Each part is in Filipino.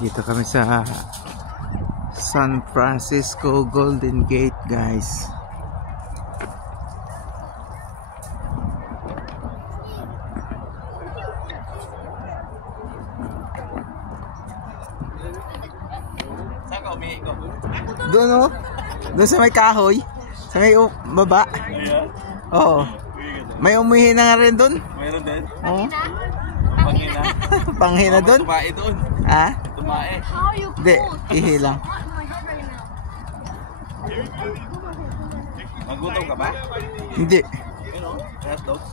Dito kami sa San Francisco Golden Gate, guys. Doon, oh. Doon sa may kahoy, sa may baba. Oo. May umihi na nga rin doon. Mayroon din? Oo. Panghina? Panghina doon? Tumae doon. Ha? Tumae. Hindi, ihi lang. Magutom ka ba? Hindi. You know, hot dogs.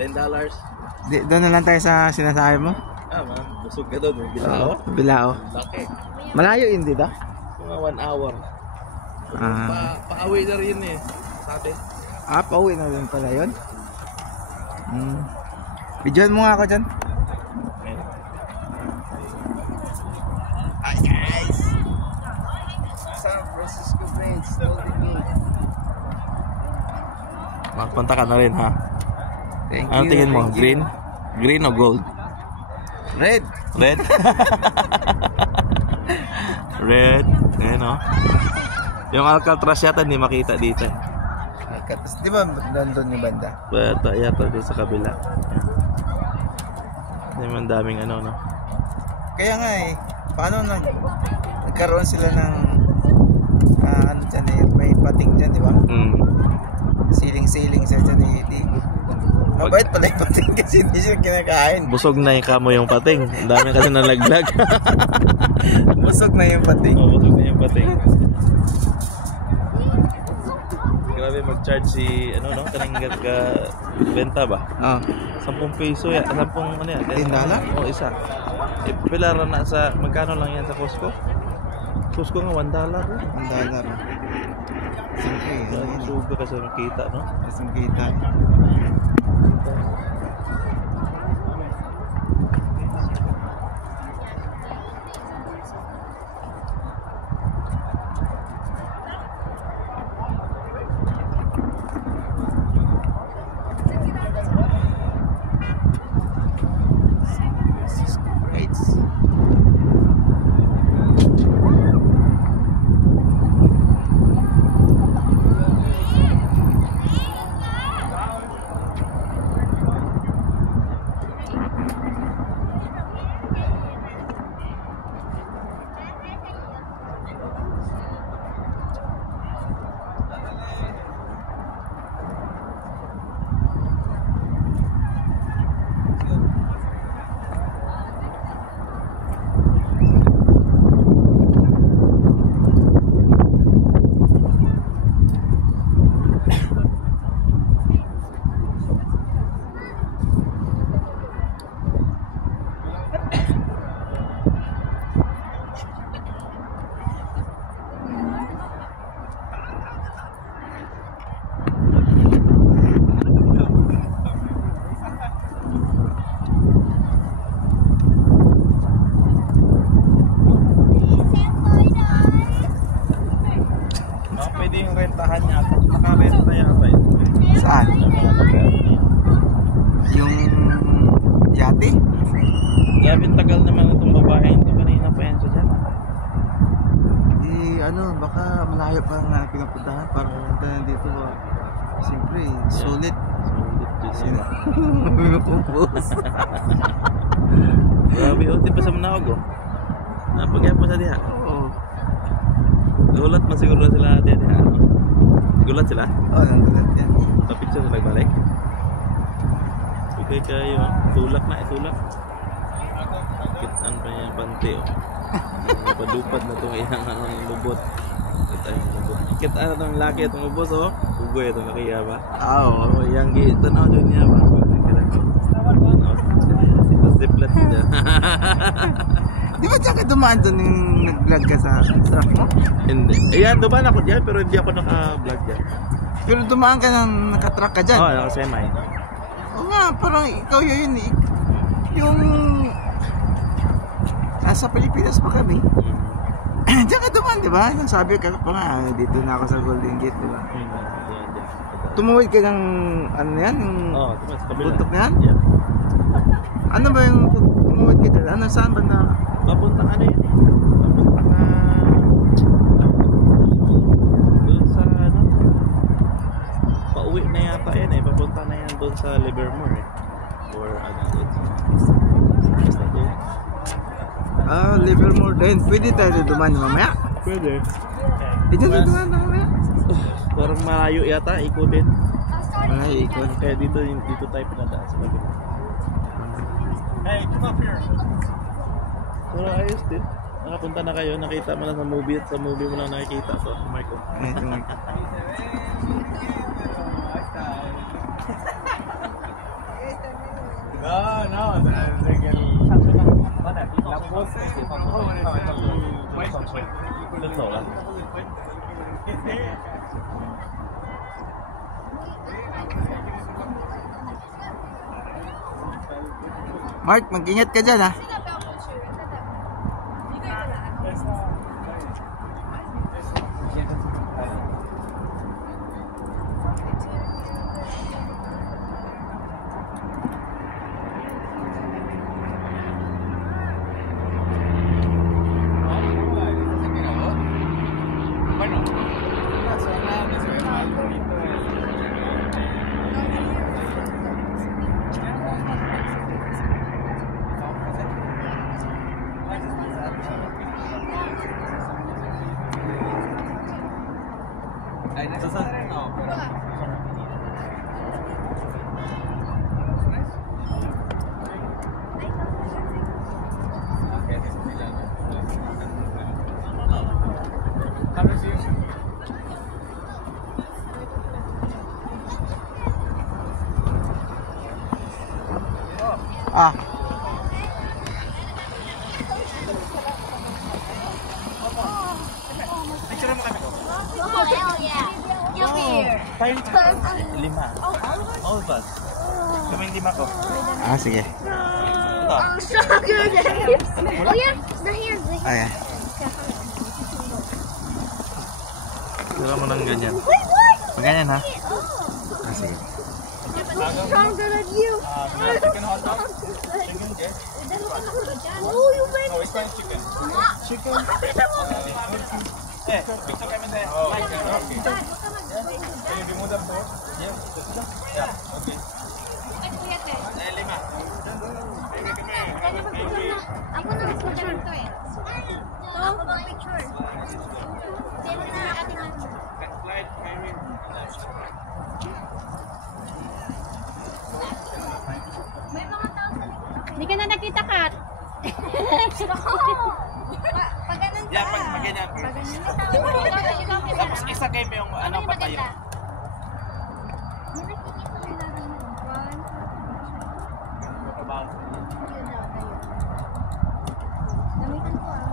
$10. Doon na lang tayo sa sinasabi mo. Ah, man. Busog ka doon. May bilao. Bilao. Laki. Malayo yun dito? Mga 1 hour. Pa-away na rin eh. Sa atin. Pauwi na rin pala yun. Videoan mo nga ako dyan. Hi guys! San Francisco Bridge, Golden Gate. Magpunta ka na rin ha. Thank Ano you, tingin mo? thank you. Green? Green o gold? Red! Red? Red. Ayan o. Yung Alcatraz yata hindi makita dito. Tapos di ba nandun yung banda? Bata yata din sa kabila. Hindi man daming ano no. Kaya nga eh, paano nagkaroon sila ng ano dyan eh, may pating dyan, di ba? Siling-siling sa dyan eh. Mabait pala yung pating kasi hindi siya kinakain. Busog na yung kamo yung pating. Ang dami kasi nalaglag. Busog na yung pating. Oh, busog na yung pating. Grabe mag-charge si ano no, kanang benta ba? Oh. 10 piso ya, 10 ano yan? $10? O isa. Pila ra na sa magkano lang yan sa Costco? Costco nga $1 eh. $1. Siyempre, Sugo kasi makita no. kasi kita. Pwede yung rentahan niya. Naka-renta niya ba yun? Saan? Yung yate? Grabe tagal naman itong babae ito. Kanina pa yan siya dyan. Ano, baka malayo pa nga pinapuntahan para pumunta na dito ba? Siyempre, sulit. Sulit dyan sila. Mapupus. Grabe oh, di pa sa manawag oh. Napagyan po sa diha. Oo. Gulat man siguro sila diha. Gulat sila? Oo, nanggulat yan. Tapicture sila balik. Okay kayo, tulak na, tulak. Kitaan pa niya yung panty oh. Napadupad na itong ilang lubot. Kita yung lubot. Kitaan na itong laki itong ubos oh. Ugoy itong kakiya ba? Oo. Yang gitu na dyan niya ba? Siplat niya. Di ba dyan ka dumaan doon yung nag-vlog ka sa truck mo? Hindi. Ayan, dumaan ako dyan pero hindi ako naka-vlog dyan. Pero dumaan ka nang nakatrack ka dyan? Oo, naka-semi. Oo nga, parang ikaw yun eh. Yung nasa Pilipinas pa kami. Diyan ka dumaan, di ba? Nang sabi ka pa nga, dito na ako sa Golden Gate, di ba? Tumuwid ka ng ano yan? Yung tumas kabila. buntok na yan? Yeah. Ano ba yung tumuwid ka dyan? Ano, saan ba na Papunta ka na yun eh. Papunta ka doon sa ano. Pauwi na yata yan eh. Papunta na yan doon sa Livermore eh. Or ano doon sa basta doon. Livermore din. Pwede tayo dumaan mamaya? Pwede. Pwede tayo dumaan mamaya? Parang malayo yata, ikot din. Malayo ikot. Kaya dito tayo pinadaan sa Livermore. Hey, come up here. Pero ayos din. Nakapunta na kayo, nakita mo na sa movie at sa movie mo lang nakikita to, Michael. Mark, mag-ingat ka dyan ha. Ah. Picture mo kami ko. Oh, hell yeah. You're here. Lima. All of us. Kami yung lima ko. Sige. Oh, so good. Oh, yeah. The hands. Ayan. Sira mo ng ganyan. Wait, what? Ganyan ha? Sige. Stronger than you. Chicken hot dog? Chicken, yes. Oh, you made it. Chicken. Chicken. Eh, picture kami tayo. Oh, okay. Can you remove the fork? Yes. Yeah, okay. Eh, lima. Ako na mas magaling to eh. Ako mag picture. Sino na ating ano? Slide, maybe. May mga tao sa Hindi ka na nakita, Kat. Pag ganun ka. Yeah, pag ganyan. Tapos isa kayo mo yung ano patayo. Gamitan ko ah.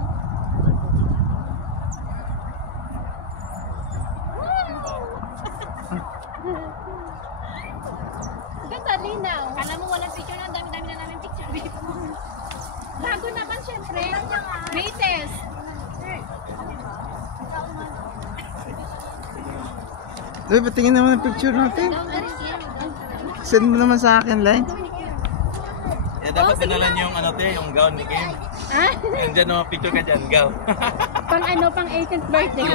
Ganda, linaw. Kala mo walang picture na, ang dami-dami na namin picture dito. Bago naman, syempre. Latest. Uy, patingin naman ang picture natin. Send mo naman sa akin, Lai. Eh, dapat dinalan yung ano te, yung gown ni Kim. Ah? Nandiyan no, picture ka dyan, gown. Pang ano, pang 18th birthday.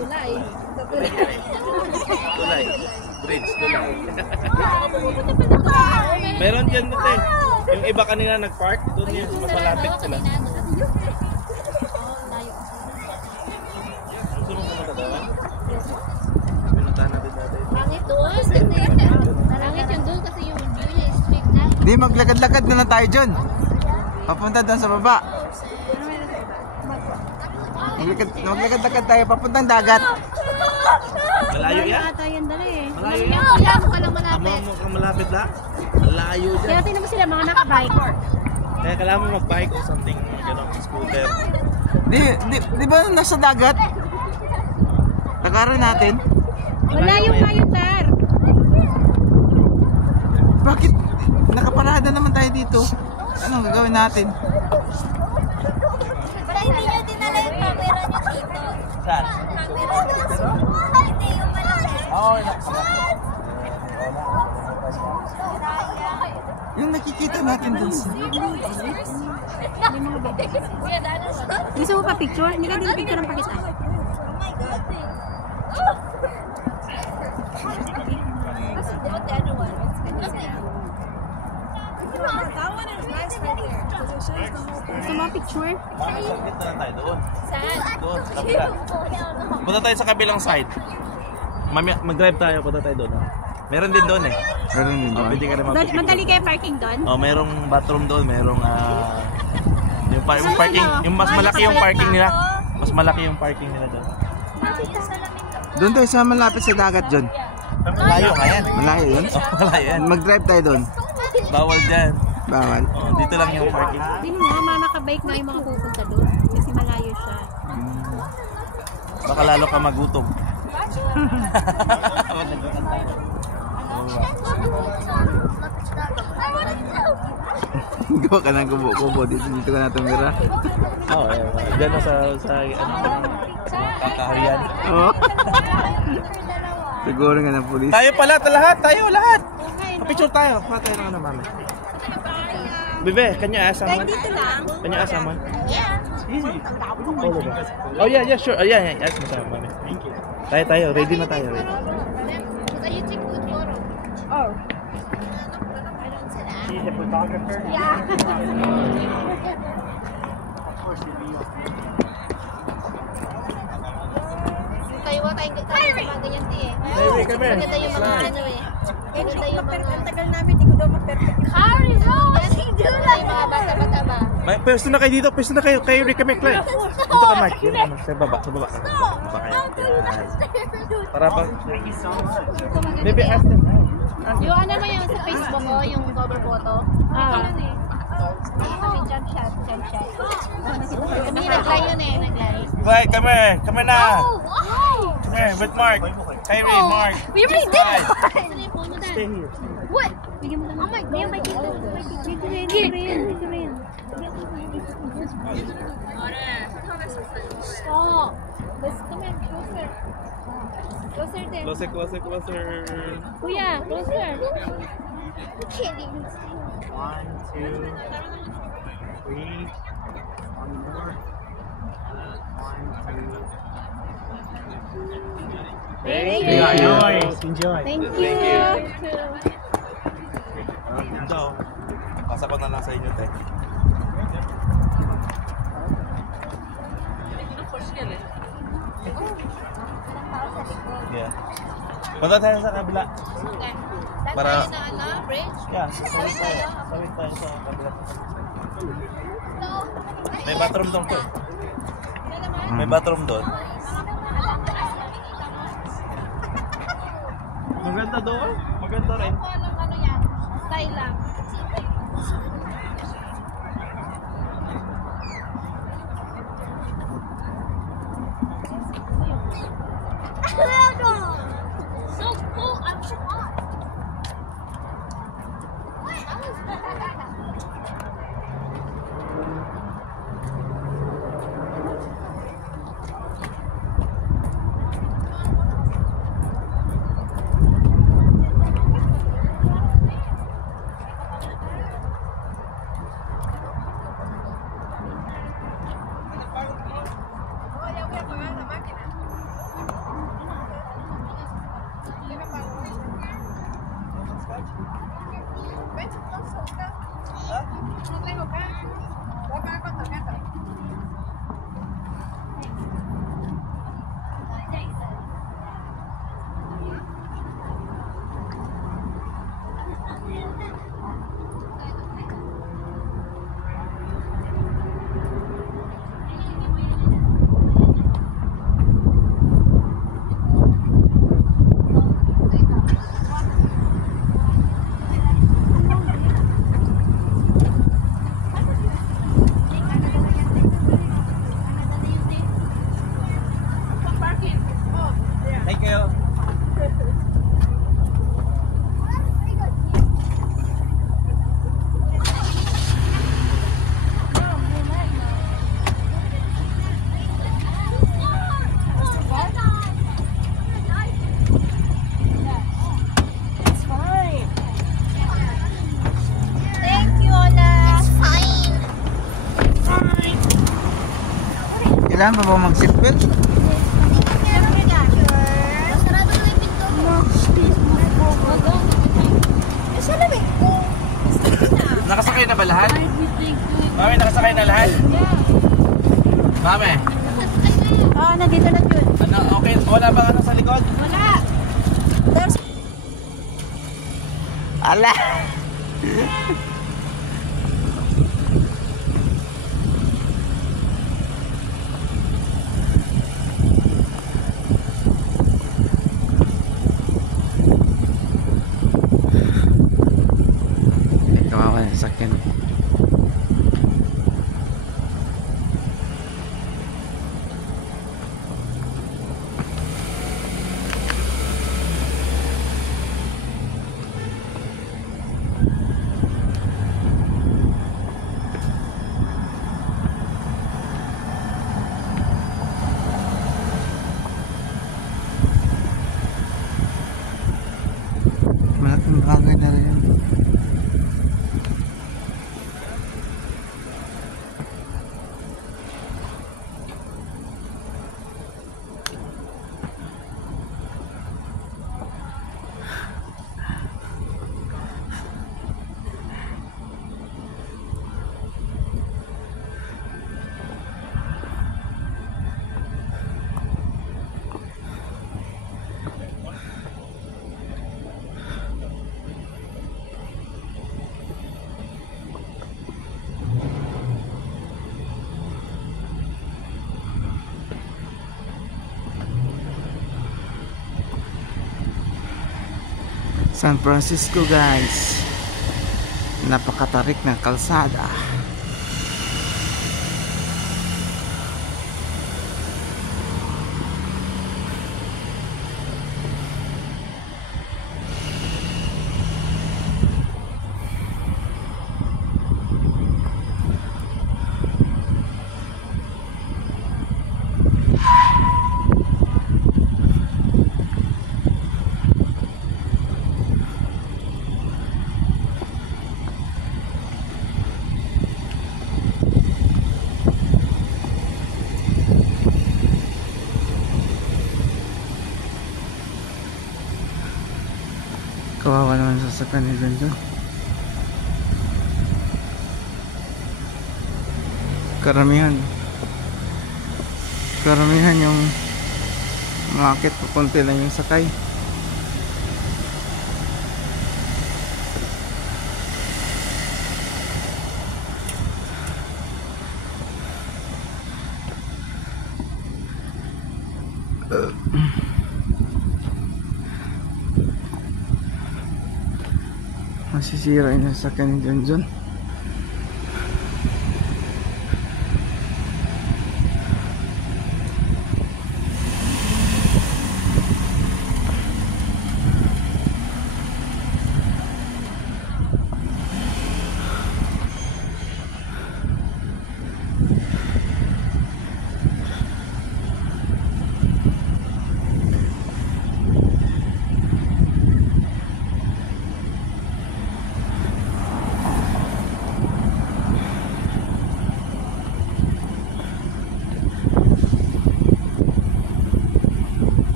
Tulay. Tulay. Bridge, tulay. Meron dyan te. Yung iba kanina nag-park, doon yun, mas malapit sila. Gusto mo pumunta doon? Pinuntahan natin dati. Pangit doon kasi Langit yun doon kasi yung view niya is straight na. Di, maglakad-lakad na lang tayo dyan. Papunta doon sa baba. Maglakad-lakad tayo papuntang dagat. Malayo yan? Ata yan dala eh. Malayo yan? Wala mo ka lang Amo malapit. mo kang malapit la? Malayo Kaya dyan. tingnan mo sila mga nakabike. Kaya kailangan mo mag-bike or something, gano'n, scooter. Di ba nasa dagat? Lakarin natin. Malayo nga yung tar. Bakit? Nakaparada naman tayo dito. Anong gagawin natin? Pero hindi nyo dinala yung camera nyo dito. Saan? Camera nyo. Hindi yung malaki. Oo, Yung nakikita natin dun sa... Gusto mo pa picture? Hindi ka din picture ang pakita. Gusto mo picture? Sakit na lang tayo doon. Doon, sa kabila. Punta tayo sa kabilang side. Mag-drive tayo, punta tayo doon. Meron din doon eh. Meron din doon. Pwede ka rin mag-picture. Madali kayo parking doon? Oh, merong bathroom doon, merong yung parking, yung mas malaki yung parking nila. Mas malaki yung parking nila doon. Doon tayo sa malapit sa dagat, John. Malayo nga yan. Malayo yun? Oh, malayo yan. Mag-drive tayo doon. Bawal dyan. Bawal. Oh, dito lang yung parking. Hindi mo, makabike na yung mga pupunta doon. Kasi malayo siya. Baka lalo ka magutom. Gawa ka ng kubo-kubo. Dito ka na tumira. Oo, dyan na sa kakaharian. Oo. Siguro nga ng pulis. Tayo pala, tayo lahat. Picture tayo. Kuha tayo ng ano, mami. Bebe, can you ask someone? Dito lang. Can you ask someone? Easy. Oh yeah, sure. Oh yeah, ask mo sa mami. Thank you. Tayo, ready na tayo. Ready. You take good photo. Oh. She's a photographer. Yeah. Tayo tayong mga ganyan eh. Hey, come here. Maganda yung mga ano eh. Maganda yung mga... Tagal namin, hindi ko daw ma-perfect. Harry, no! Maganda yung mga bata-bata ba? May pwesto na kayo dito. Pwesto na kayo. Kayo, Rick, kami, Clay. Dito ka, Mark. Dito ka, Mark. Sa baba. Baba kayo. Yan. Para pa... Baby, ask them. Yung ano mo yung sa Facebook ko, yung cover photo. Jump shot. Kami nag-lie yun eh, nag-lie. Clay, come here. Come here na. Oh, wow! Come here, with Mark. Kyrie, Mark. We already did Right. Stay here. What? Oh my God. Stop. Let's come in closer. Closer there. Closer. Kuya, closer. You can't even 1, 2, 3. One more. 1, 2. Thank you. No worries. Enjoy. Thank you. Ganda oh. Pasa ko na lang sa inyo, te. Yeah. Punta tayo sa kabila. Para... Bridge? Yeah, sawit tayo sa kabila. May bathroom doon po. May bathroom doon. Maganda doon. Maganda rin. Ano yan? Style lang. So cool. I'm so hot. Kailangan pa ba mag-seatbelt? Siyempre ka. Sarado na yung pinto mo. Eh, sa lamig ko. Nakasakay na ba lahat? Mami, nakasakay na lahat? Mami, Oo, nandito na yun. ano, okay, wala bang ano sa likod? Wala. There's Ala! Kawawa na sakyan. Malaking bagay na rin yun. San Francisco guys, napakatarik ng kalsada. Kawawa naman sa sasakyan ni John John. Karamihan yung umakit, papunti lang yung sakay. Masisira yung sasakyan ni John John.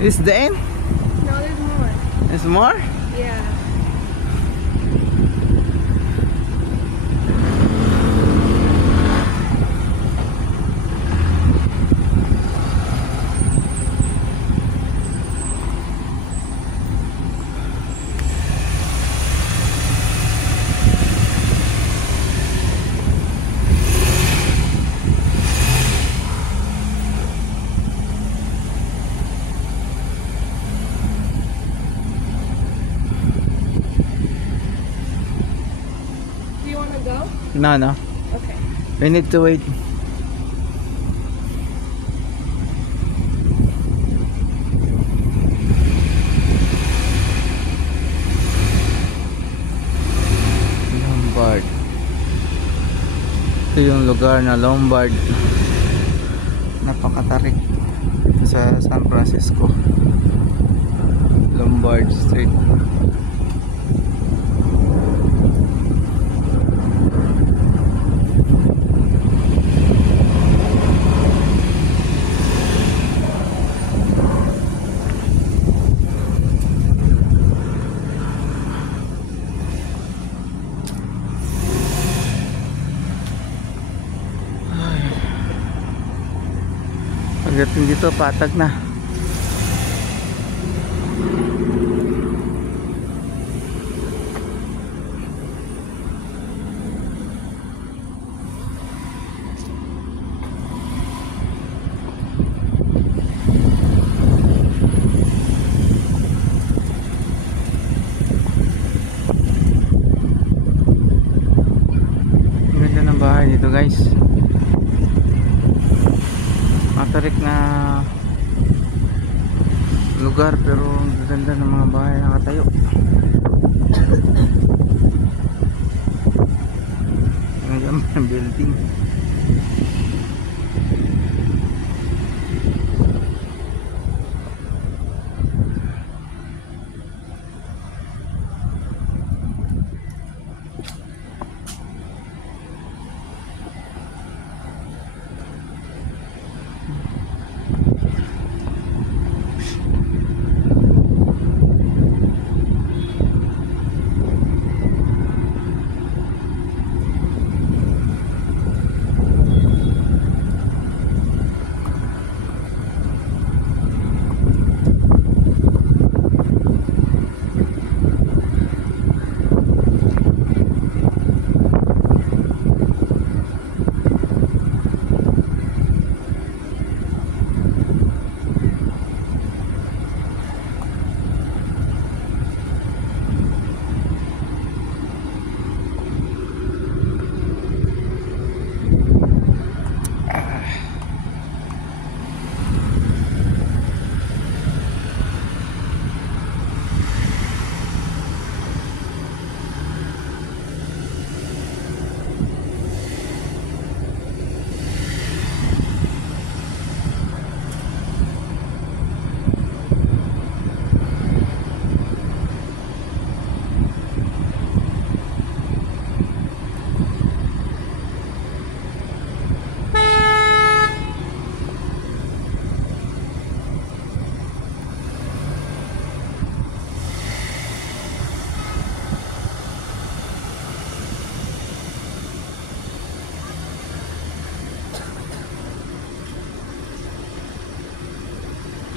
Is the end? No, there's more. There's more? Yeah. Do you want to go? No. Okay. We need to wait. Ito yung lugar na Lombard. Napakatarik sa San Francisco. Lombard Street. Pagdating dito patag na. Ang ganda ng bahay dito guys. Matarik na lugar pero ang ganda ng mga bahay nakatayo. Ang ganda ng building.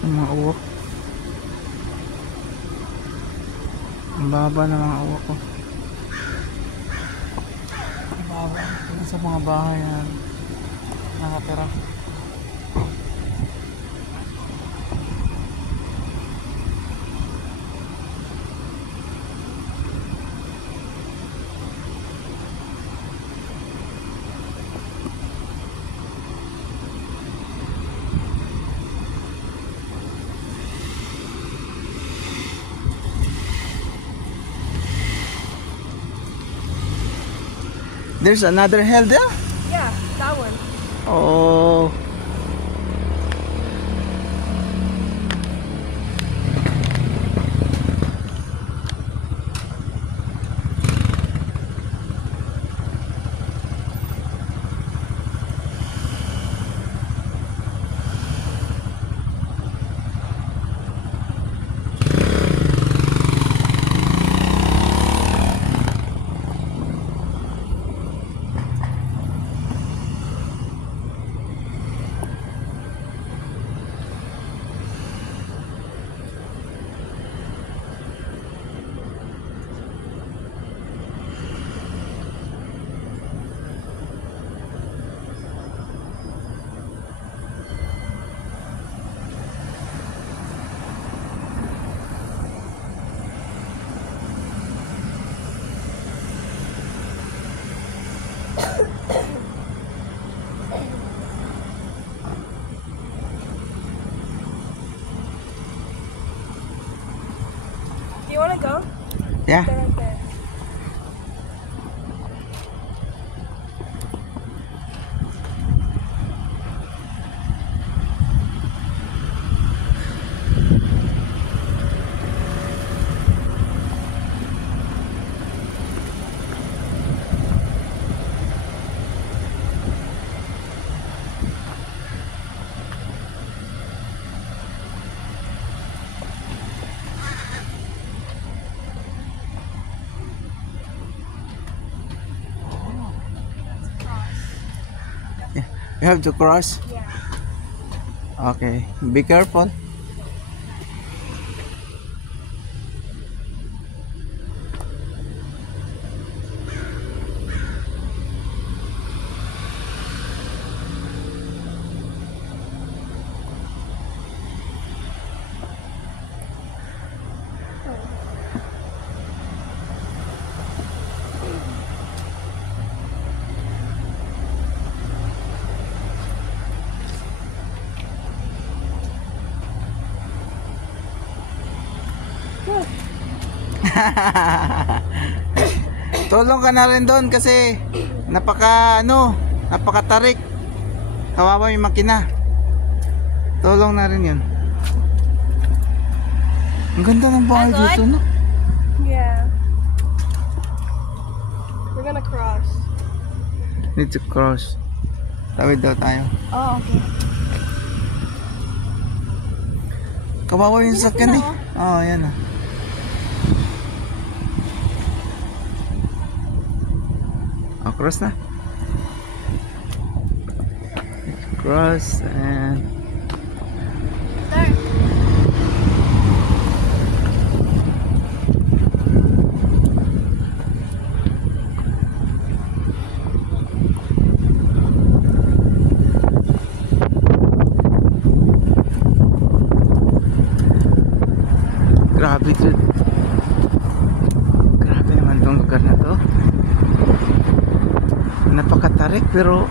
Ang mga uwak. Ang baba ng mga uwak ko. Ang baba. Ito sa mga bahay na nakatira. There's another hell there? Yeah, that one. Oh. Do you want to go? Yeah. Go right there. You have to cross? Yeah. Okay. Be careful. Tulong ka na rin doon kasi napakatarik. Kawawa yung makina. Tulong na rin yun. Ang ganda ng bahay dito, no? Yeah. We're gonna cross. Need to cross. Tawid daw tayo. Oh, okay. Kawawa yung sakyan eh. Oo, yan ah. Oh, cross na. Cross and Turn. grabe dude. Grabe naman tong lugar na to. Napakatarik pero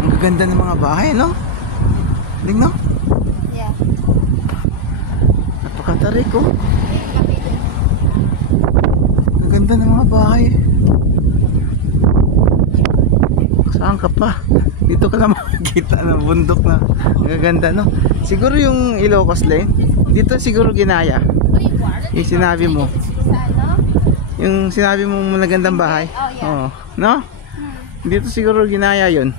ang gaganda ng mga bahay, no? Ding, no? Yeah. Napakatarik, oh. Ang ganda ng mga bahay. Saan ka pa? Dito ka lang makikita ng bundok na ang gaganda, no? Siguro yung Ilocos Lane. Dito siguro ginaya. Yung sinabi mo. Yung sinabi mo magandang bahay. Oh, yeah. Oo. No? Dito siguro ginaya yun.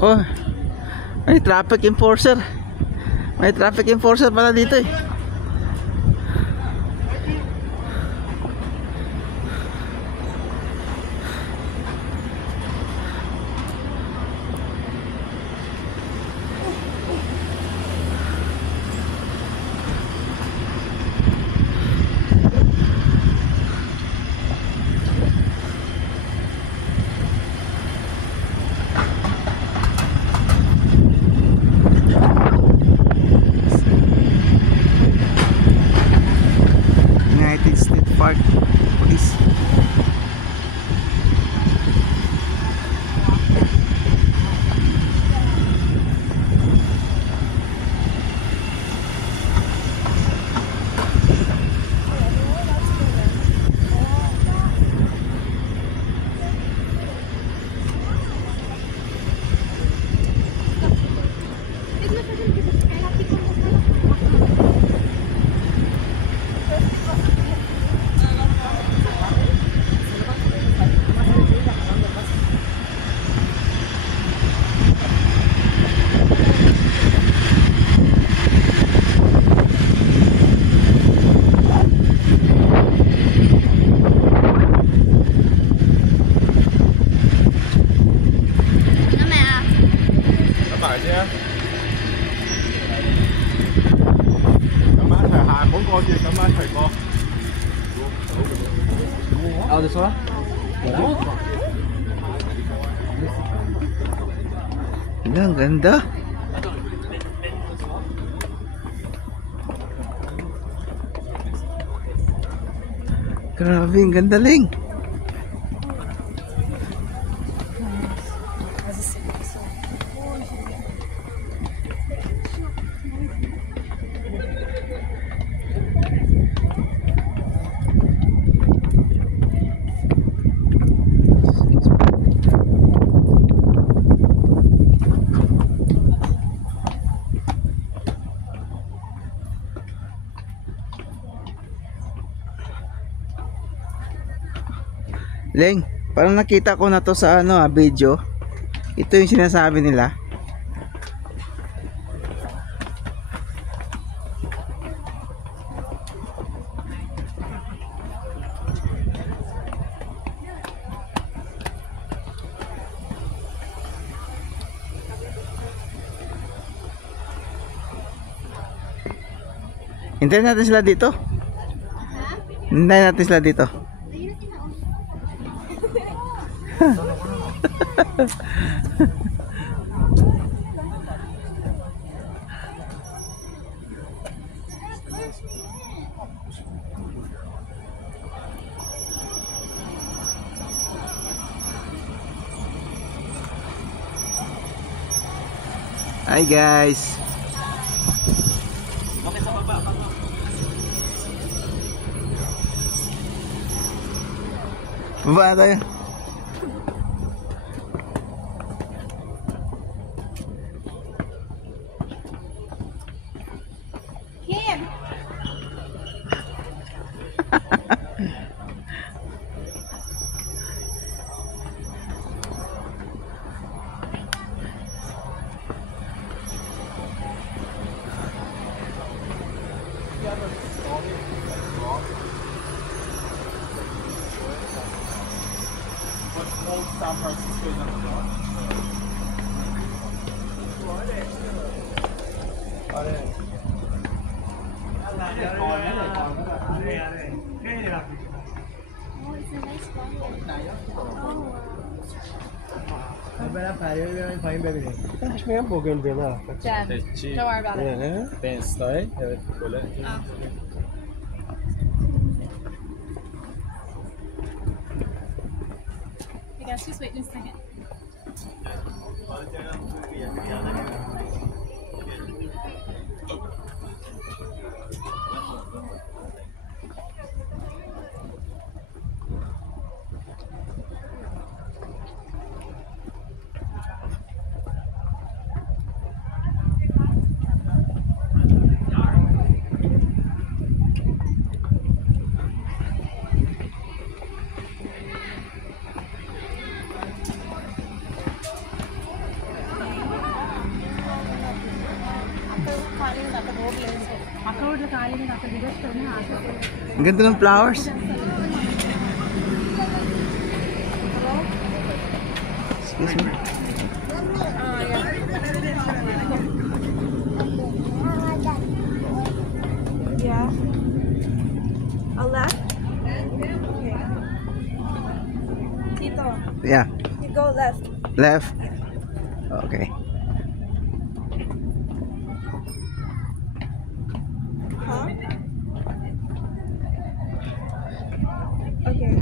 Oh, may traffic enforcer. May traffic enforcer pala dito eh. United States Park Police. Oh, this one? Ang ganda. Grabe, ang ganda Ling. Leng, parang nakita ko na to sa ano video. Ito yung sinasabi nila. Hintayin natin sila dito. Hintayin natin sila dito. Hi guys. Baba tayo. Kim! Oh, it's a nice flower. Acho que é bougainvillea. Jen, don't worry about it. You guys just wait just a second. Ang ganda ng flowers. Excuse me. Yeah. A left? Tito, Yeah. you go left. Left. Okay. Huh? Okay.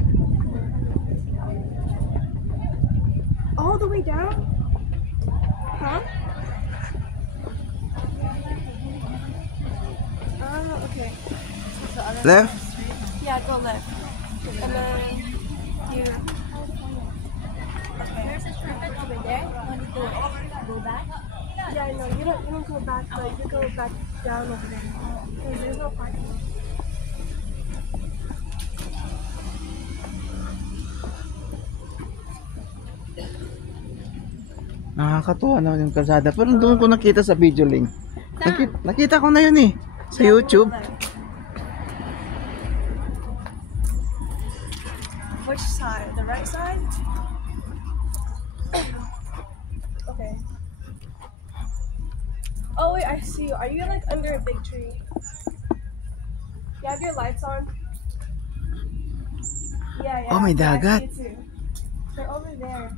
All the way down? Huh? Okay. Left. Yeah, go left. And then you. Okay. Over there? Want to go back? Yeah, no, you don't go back, but you go back down over there. Because there's no parking. Nakakatuwa naman yung kalsada. Pero doon ko nakita sa video link. Nakita ko na yun eh. Sa YouTube. Which side? The right side? Okay. Oh wait, I see you. Are you like under a big tree? You have your lights on? Yeah, yeah. Oh, may yeah, I dagat. see you too. They're over there.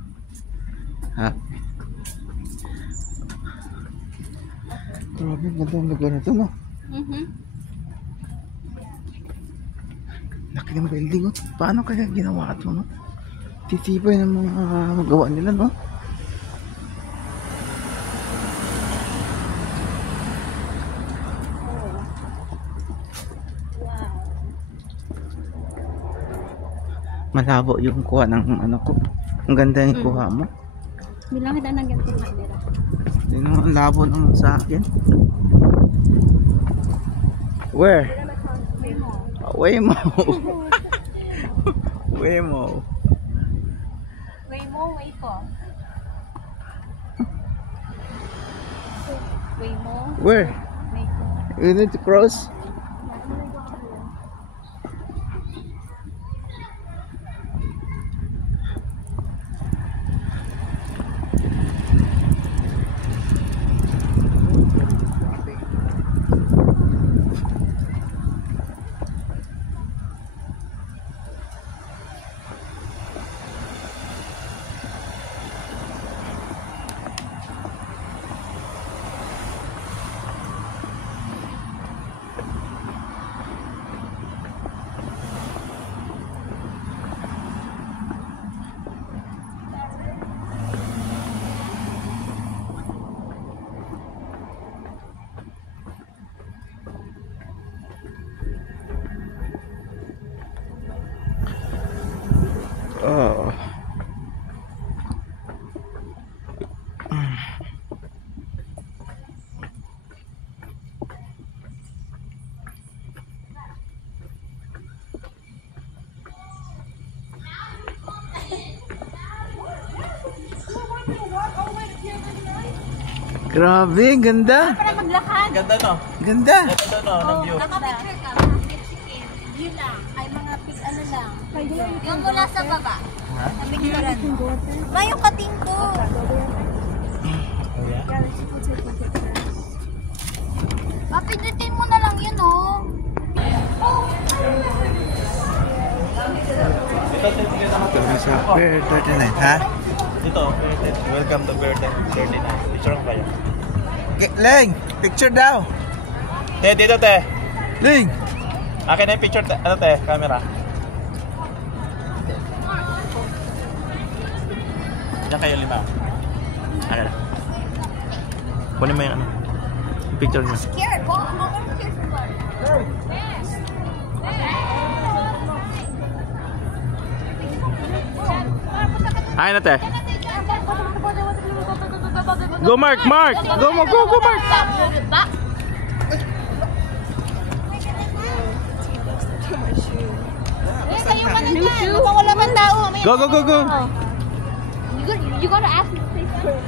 Ha? Grabe, ganda yung lugar na ito, no? Laki ng building, oh. Paano kaya ginawa ito, no? Titibay ng mga gawa nila, no? Malabo yung kuha ng ano ko. Ang ganda yung kuha mo. Bilang kita ng ganitong camera. Hindi naman labo naman sa akin. Where? Waymo. Waymo. Waymo, Wayko. Waymo, Where? Wayko. We need to cross. Oh. Grabe, ang ganda. Para maglakad. Ganda no? Ganda. Ganda no, ng view. Nakapicture ka. View lang. Ay mga pic ano lang. Yung mula sa baba. Ha? Picturean mo. Ba yung kating ko. Oh, yeah? Yeah, the people taking pictures. Papindutin mo na lang yun oh. Kami sa Pier 39, ha? Dito, welcome to Pier 39. Picture ko kayo. Leng, picture daw. Te, dito te. Leng. Akin na yung picture, ano te, camera. Diyan kayo lima. Akin na. Kunin mo yung ano. Yung picture niya. Scared. Well, I'm not scared for what? Akin na te. Go Mark, Mark! Go Mark! Kayo ka na dyan. Mukhang wala man tao. Go! You gotta ask me to say first.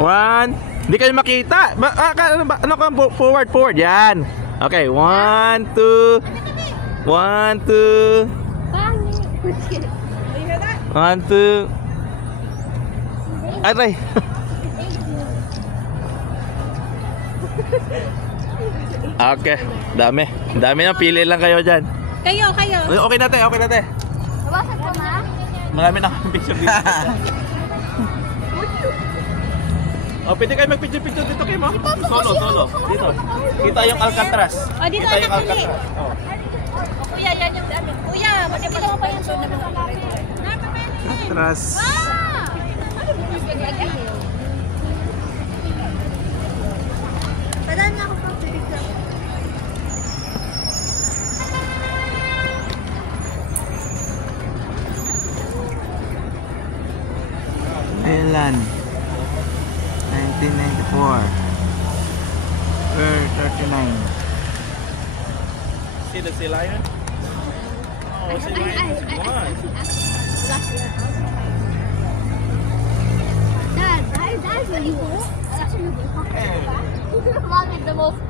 One. Hindi kayo makita. Ano ka? Forward. Yan. Okay. 1, 2. 1, 2. Pangit. 1, 2. Aray. Okay. Dami na. Pili lang kayo dyan. Kayo. Okay na te. Nabasag ko na. Marami na akong picture dito. Pwede kayo mag-picture dito kayo mo. Solo. Dito. Kita yung Alcatraz. Dito Kita anak yung kali. Alcatraz. Kuya, yan yung ano. Kuya, matipila mo pa yung show. Atras. Padaan nga ako pa picture. Thailand. 1994. Pier 39. See the sea lion? Oh, sea lion is one. Dad, will you go? That's where you go. Mom is the most.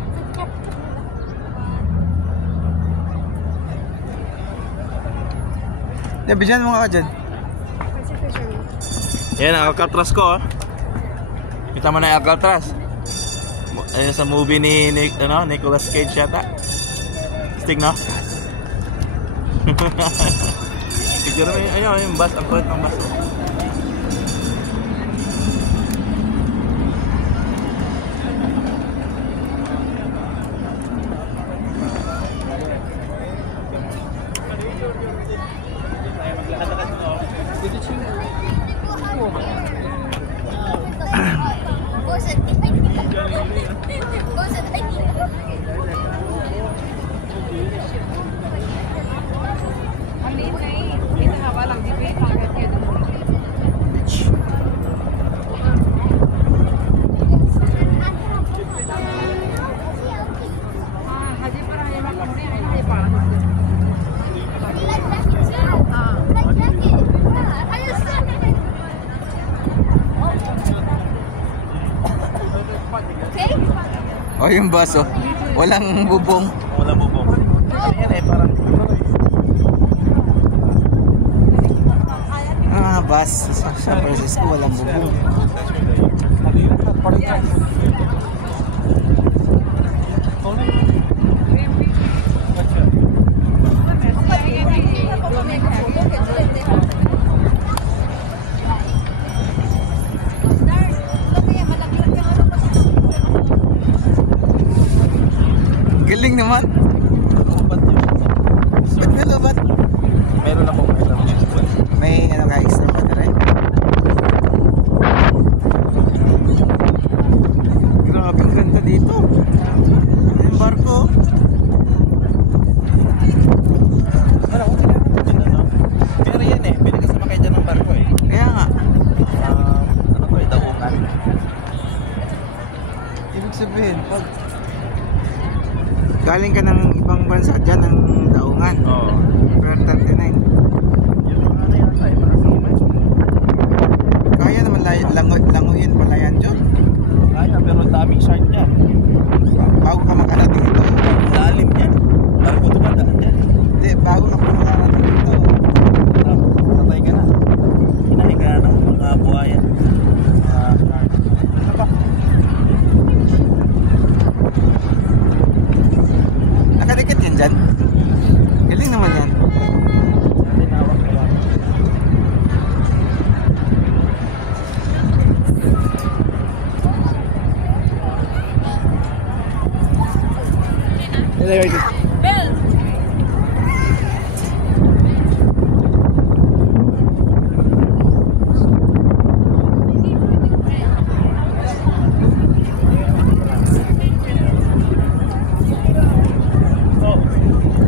Bigyan mo nga ka dyan. Yan ang Alcatraz ko. Kita mo na yung Alcatraz. Ayan sa movie ni Nicolas Cage yata. Sting no? Picture mo yun. Yung bus. Ang kulit ng bus. O yung bus oh. Walang bubong. Wala bubong. Ayan eh, parang Bus sa San Francisco walang bubong. Galing naman. Ba't may lobat? meron akong alam. May ano ka extra pa na rin. Grabe ang ganda dito. Yung barko. Pero yan eh, pwede ka sumakay dyan ng barko eh. Kaya nga. Ano to, daungan. Ibig sabihin, pag galing ka ng ibang bansa dyan ng daungan. Oo. Per 39. Yung ano yata, yung mga sumay. Kaya naman languyin pala yan dyan. Kaya, pero daming shark niya. Bago ka makarating ito. Lalim niya. Barko tumadaan dyan. Hindi, bago ka makarating ito. Patay ka na. Hinahin ka na ng mga buhaya. Shark. Ano ba? Nakadikit yan dyan. Galing naman yan. Tinawag ka lang. Bell!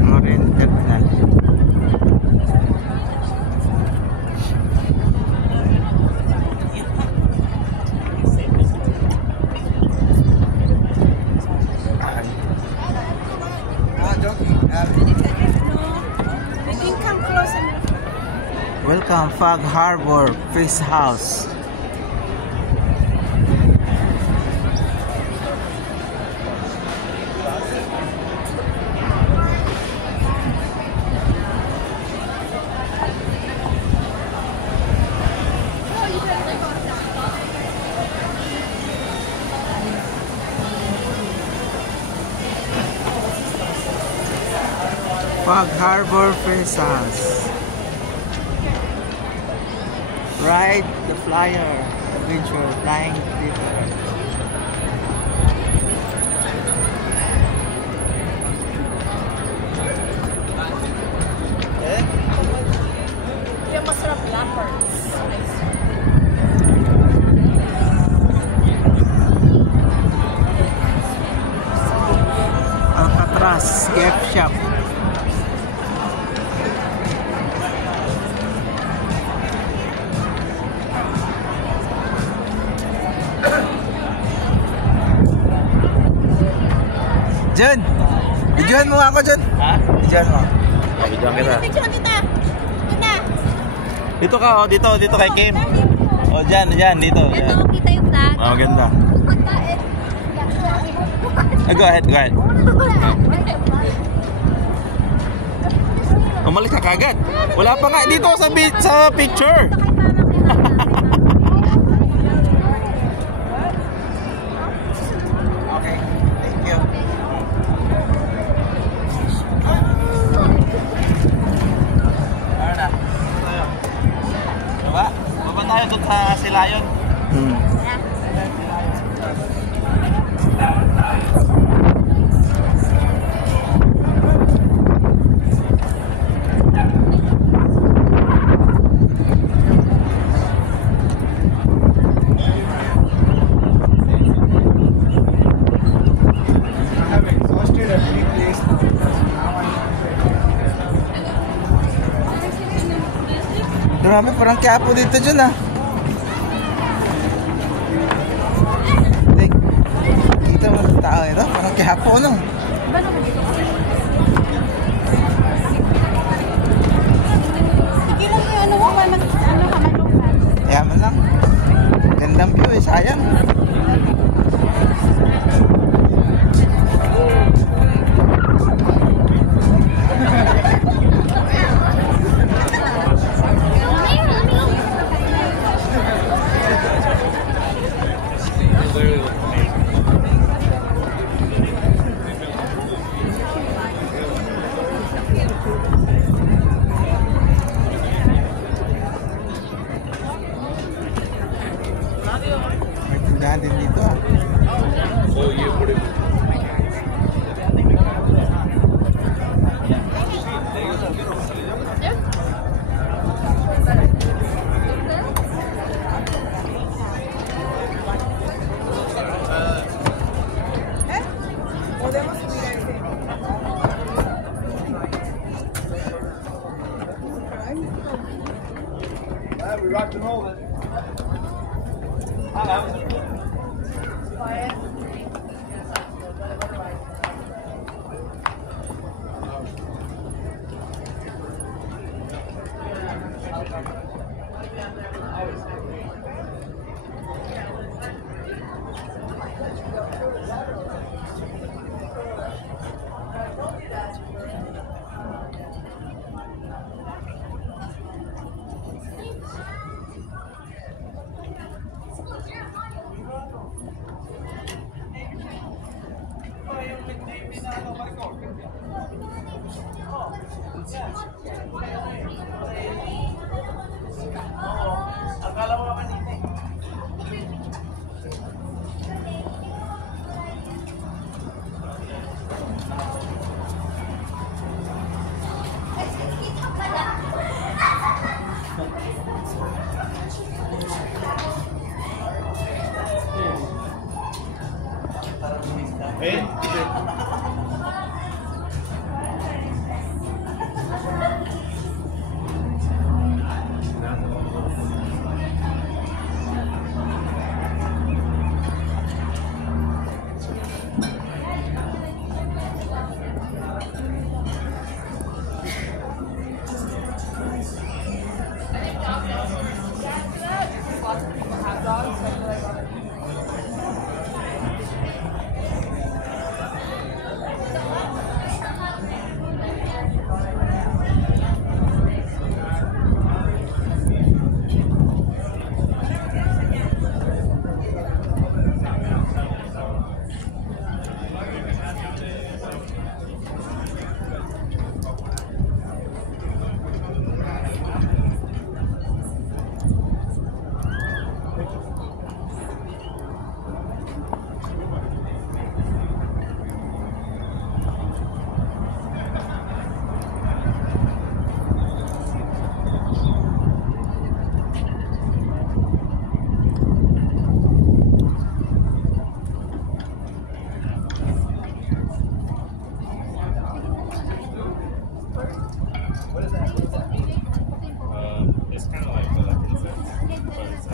Marine Terminal. You can come close enough. Welcome Fog Harbor Fish House. Fog Harbor Fish House. Ride the flyer, adventure flying theater. Yung masarap lampers. Alcatraz gift shop. Jun! Videohan mo ako, Jun! Ha? Videohan mo. Bidyan kita. Picture kita! Kita! Dito ka, oh. Dito kay Kim. Oh, dyan, dito. Ito, Yan. kita yung flag. Oh, ganda. Go ahead. Umalis ka kagad. Wala pa nga dito sa picture. Okay, thank you. Ano na? Tayo. Diba? Baba tayo doon sa Silayon. Marami parang Quiapo dito, Jun, ah. Hey, kita mo ang tao ito, parang Quiapo, no? Sige lang yung ano mo, ano ka malukan. Yaman lang. Gandang view eh, sayang. May tindahan din dito. It's kind of like the incense, but it's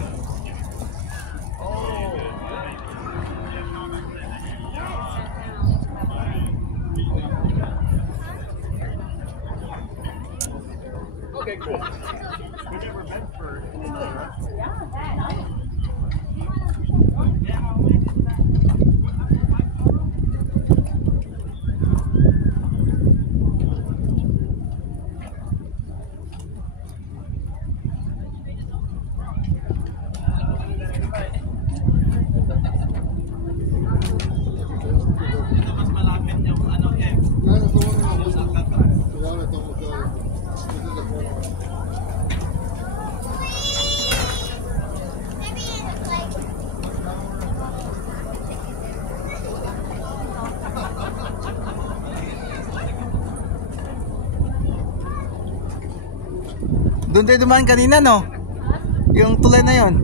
okay, cool. We've never been for Doon tayo dumaan kanina, no? Yung tulay na yon.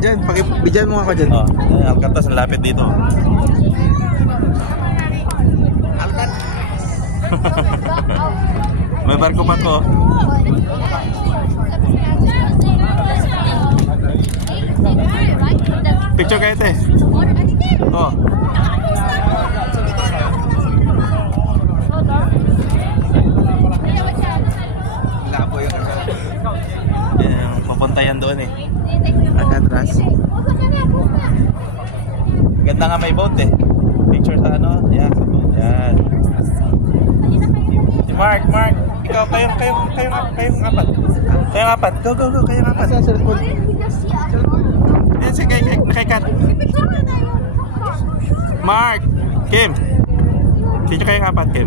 Diyan, pakibidyan mo ako dyan. Oh, Alcatraz ang lapit dito. Alcatraz. May barko pa to. Picture kayo, te. Oh. Yan, papunta yan doon eh. Alcatraz. Ganda nga may boat eh. Picture sa ano? Yan, sa boat. Yan. Si Mark. Ikaw, kayong apat. Kayong apat. Go. Kayong apat. Asa cellphone? Yan, si kay Kat. Mark. Kim. Sino kayong apat, Kim?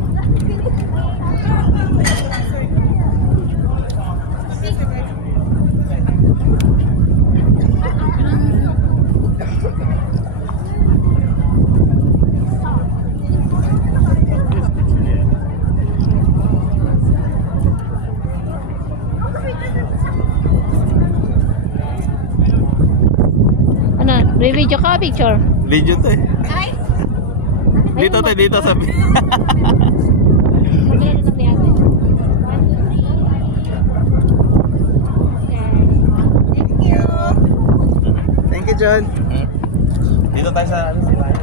Ano? Re-video ka picture? Video to eh. Dito to, dito sa... Thank you, John. Dito tayo sa... Guys.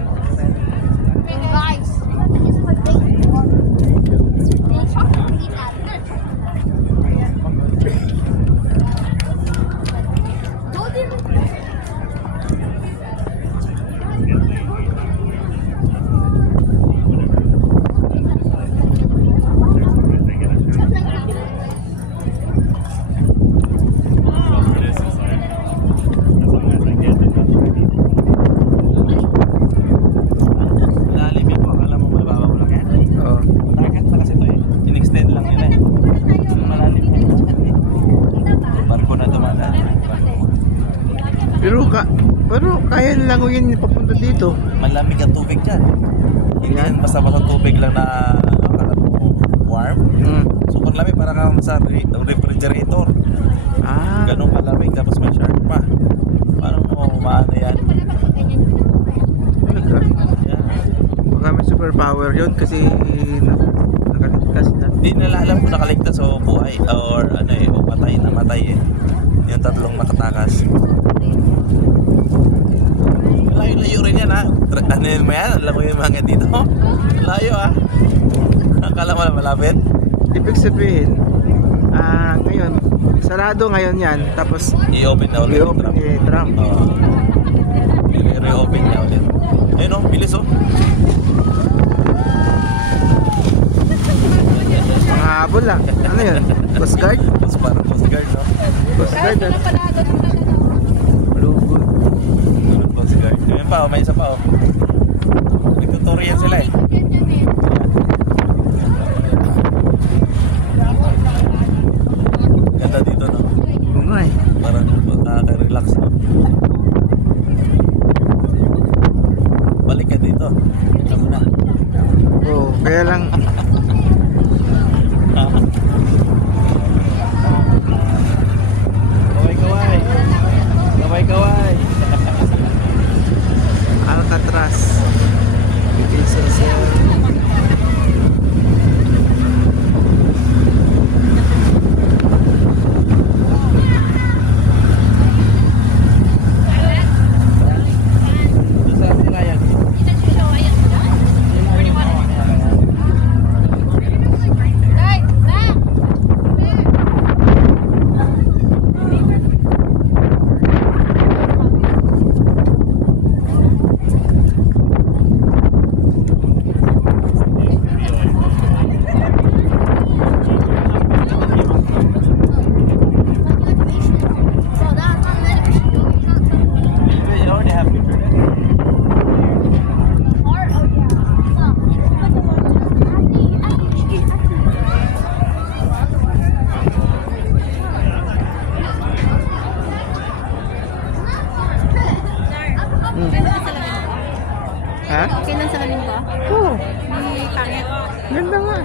Lalim yun po. Akala mo mababaw lang yan. Oo. Dagat na kasi ito eh. In-extend lang nila eh. Yung malalim na yun. Barko na dumadaan. Pero kaya nilang yun papunta dito. Malamig ang tubig dyan. Hindi yan basta-basta tubig lang na akala mo warm. Super lamig para ka sa refrigerator. Ah. Ganun kalamig tapos may shark pa. Paano mo maano yan? Talaga. Yan. Baka may superpower yun kasi nakaligtas na. Hindi nila alam kung nakaligtas o buhay or ano eh, o patay, namatay eh. Yung tatlong nakatakas. Layo-layo rin yan ha. Ano yun mo yan? Alam mo yung mga dito? Layo ha. Akala mo na malapit? Ibig sabihin, ngayon, sarado ngayon yan. Tapos, I-open na ulit yung trap. i-trap. Oo. I-reopen niya ulit. Ayun o, bilis o. Mga habol lang. Ano yun? Coast Guard? Tapos parang Coast Guard no? Coast Guard. Malugod. Parang Coast Guard. Ayun pa o, may isa pa o. Nag-tutorial sila eh. Ganda dito no? Oo nga eh. Parang nakaka-relax no? Balik ka dito. Ito mo na. Oo, kaya lang, Kaway-kaway. Kaway-kaway. Alcatraz. Sensor. Saan sila yan? You already have picture there. Ha? Okay lang sa lamin ko? Oo. May pangit. Ganda nga.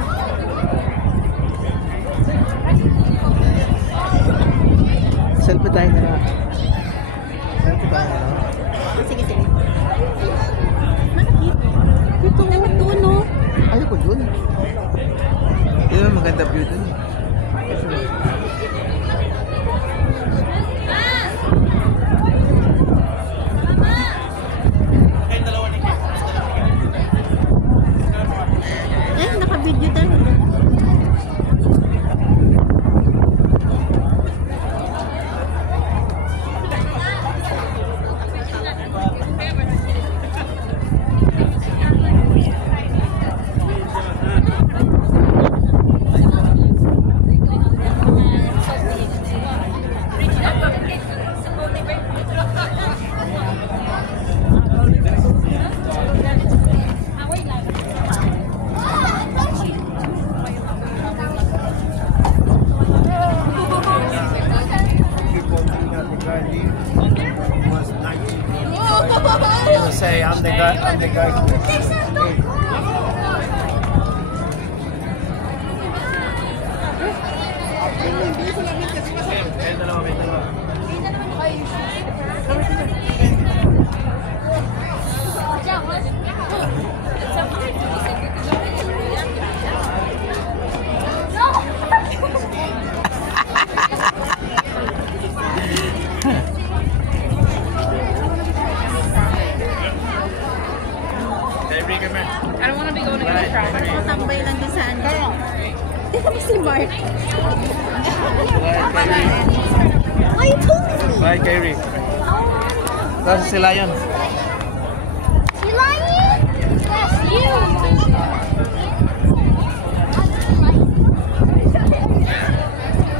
Selfie tayo na lang. Selfie tayo na lang. Sige. Ito nga doon, no? Ayoko dun. Yun ang maganda view dun. I don't want to be going to the crowd. Tambay lang din saan. Di kami si Mark. Ay, totally. Bye, Kyrie. Tapos si Lion. Si Lion? Yes, you.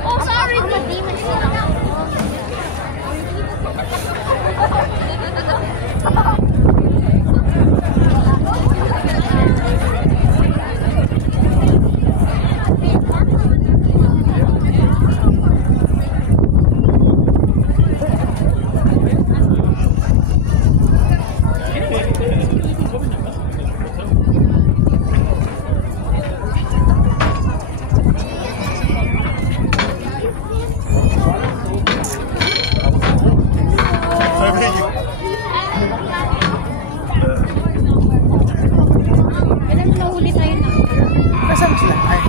Oh, sorry. I'm a demon. Kailan mo nahuli tayo na? Nasaan sila? Ay.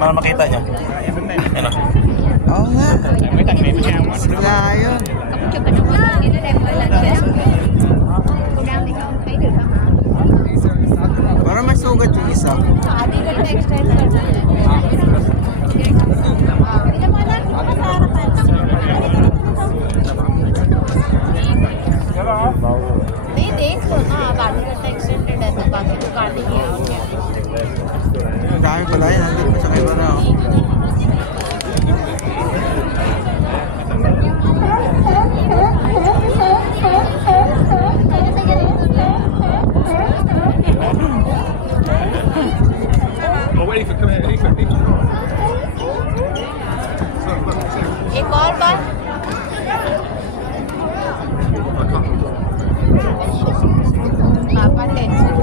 Para makita niyo. Ano? Oo nga. Sila yun. Para may sugat yung isa. Ang dami pala yan. Nandito pa sa kay Bara. Oh, wait for come here. एक और बार पापा tension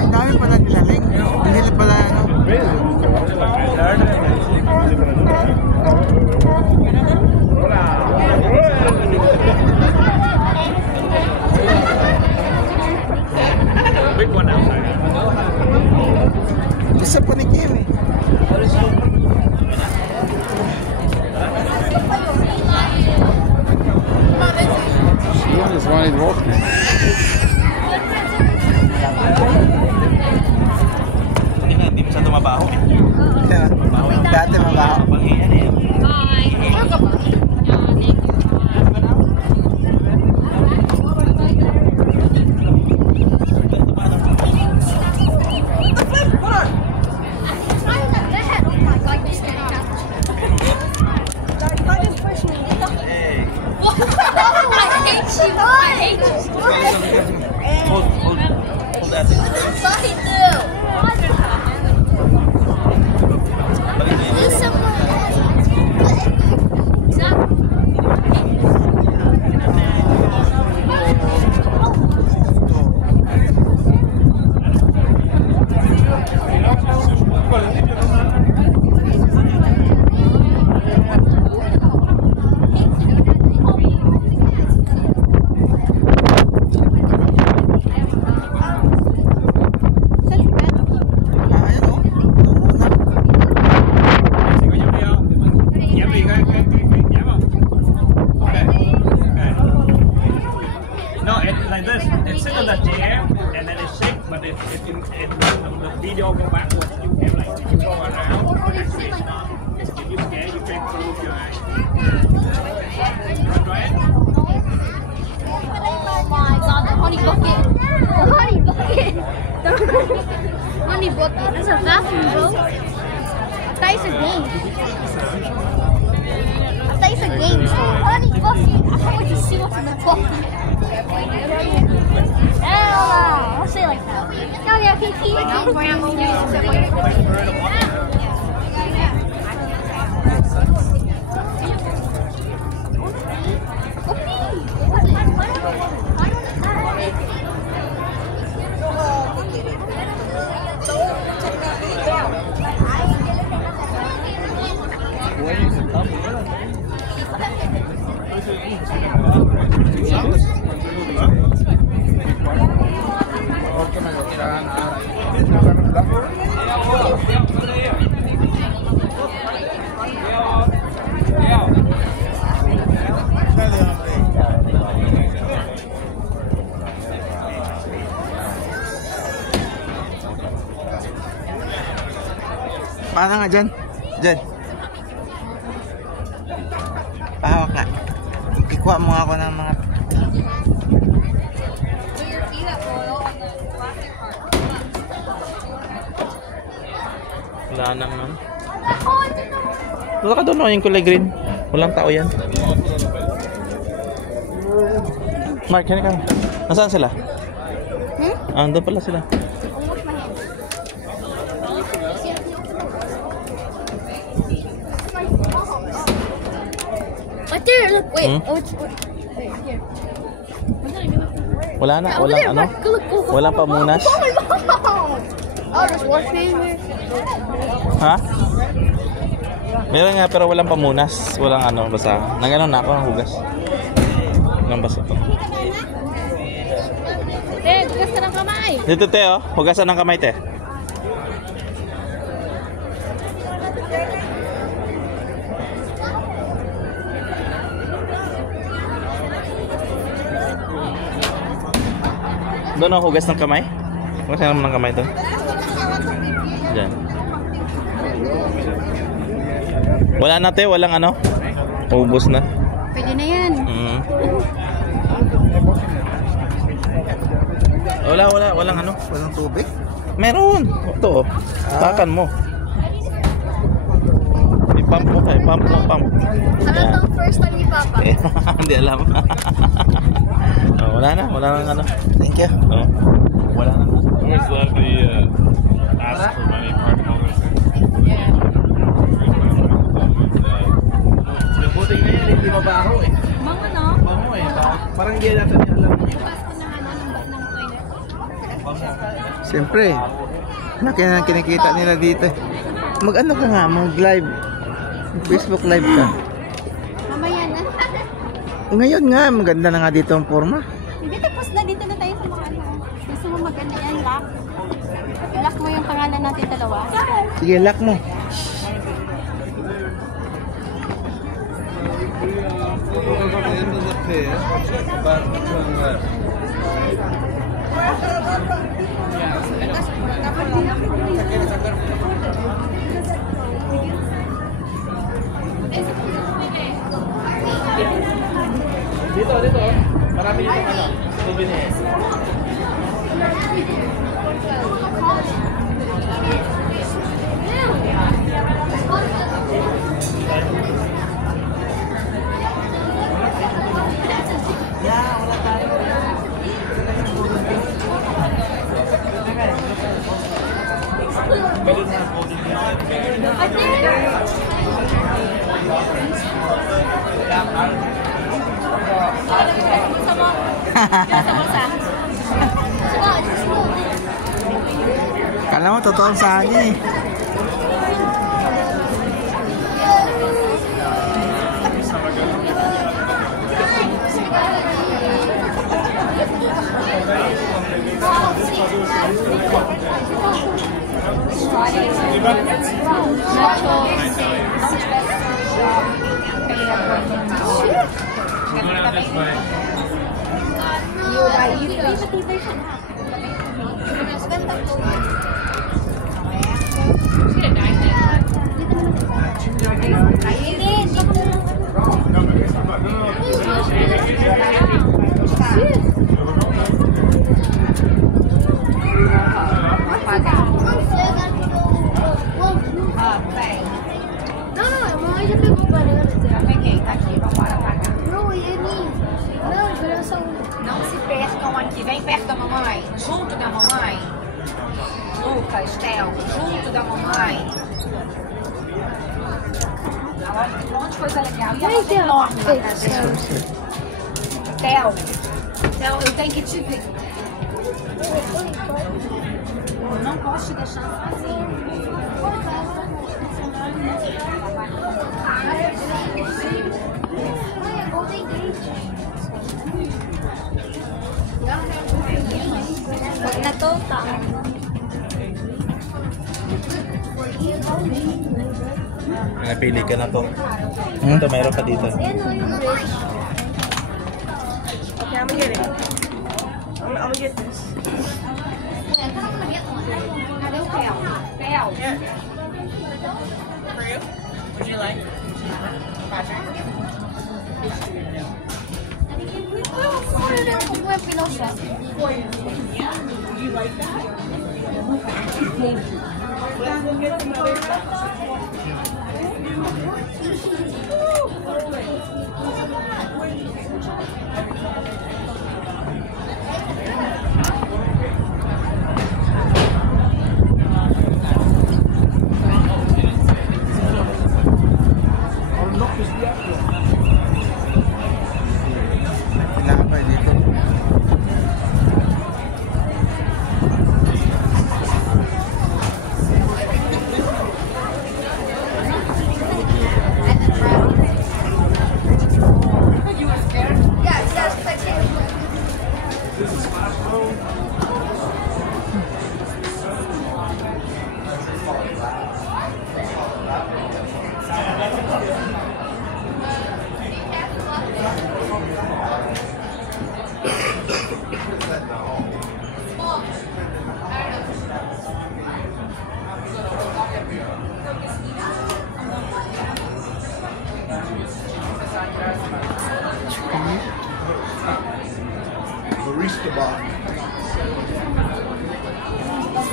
Ang dami pala nilaling. Hindi pala ano. Big one outside. Isa pa ni Kim eh. Das war nicht hoch. Hindi mo sa tumabaho eh. Dati mabaho. Panghiyan eh. Hold that. Do some more. thought it's a game. I thought it's a game. So, honey, coffee. I can't wait to see what's in the coffee. Don't say it like that. No, yeah, Kiki. Paano nga dyan? Dyan. Pahawak nga. Ikuha mo ako ng mga... Wala naman. Wala ka doon, yung kulay green. Walang tao yan. Mark, yan ka. Nasaan sila? Ah, doon pala sila. Right there, look, wait. Hmm? Oh, it's here. Wala na, Over walang there, ano. Mark, look, go. Walang pamunas. Oh my God! Oh, there's washing here. Ha? Meron nga pero walang pamunas. Walang ano, basa. Nagano na ako ng hugas. Ng basa to. Hugas ka ng kamay. Dito te oh, hugasan ng kamay te. Doon oh, hugas ng kamay. Hugasan naman ng kamay to. Diyan. Wala na te, walang ano. Ubus na. Pwede na yan. Walang ano. Walang tubig? Meron. Ito oh. Takan mo. I-pump mo ka, pump. Halatang first time ni Papa. Hindi alam. Oh, wala na ano. Thank you. Oh. Wala na. I always love the ask for money part always. Buti nga yan, hindi mabaho eh. Mga no? Bango eh. Parang hindi natin alam. Siyempre. Laki na kinikita nila dito. Mag-ano ka nga, mag-live. Facebook live ka. Mamaya na. Ngayon nga, maganda na nga dito ang forma. Hindi, tapos na dito na tayo sa mga ano. Gusto mo maganda yan, lock. I-lock mo yung pangalan natin dalawa. Sige, lock mo. Dito. Marami dito ano. Souvenir. Kala mo, totoong saan eh. Vem perto da mamãe, junto da mamãe. Lucas, Theo, junto da mamãe. Um monte de coisa legal. E a loja enorme lá pra gente. Theo, eu tenho que te ver. Eu não posso te deixar sozinho. Wag na to, ta. Napili ka na to. Ito, mayroon pa dito. Okay, I'm gonna get it. I'm gonna get this. Cadê o Theo? Theo. For you? Would you like? Patrick? Não é pinosha. You like that? Let's go get some other stuff. Tinapay dito. Barista bar.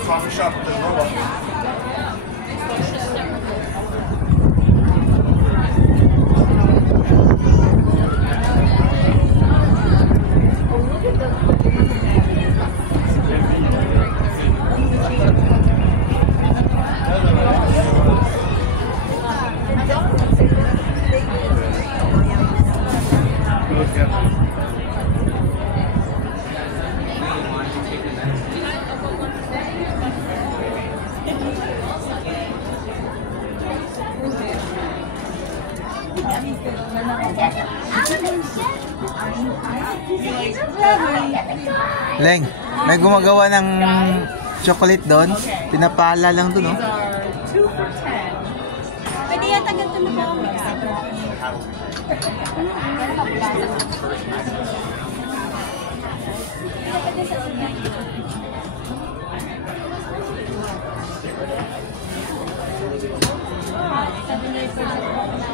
Coffee shop at the Nova. Leng, may gumagawa ng chocolate doon. Pinapala lang doon, no? Pwede yata ganito na ba mix? Sabi niya yung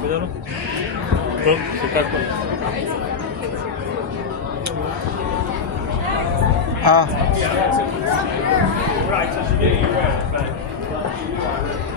Cuidado. No, se calma. Ah, Right, so she's getting you right.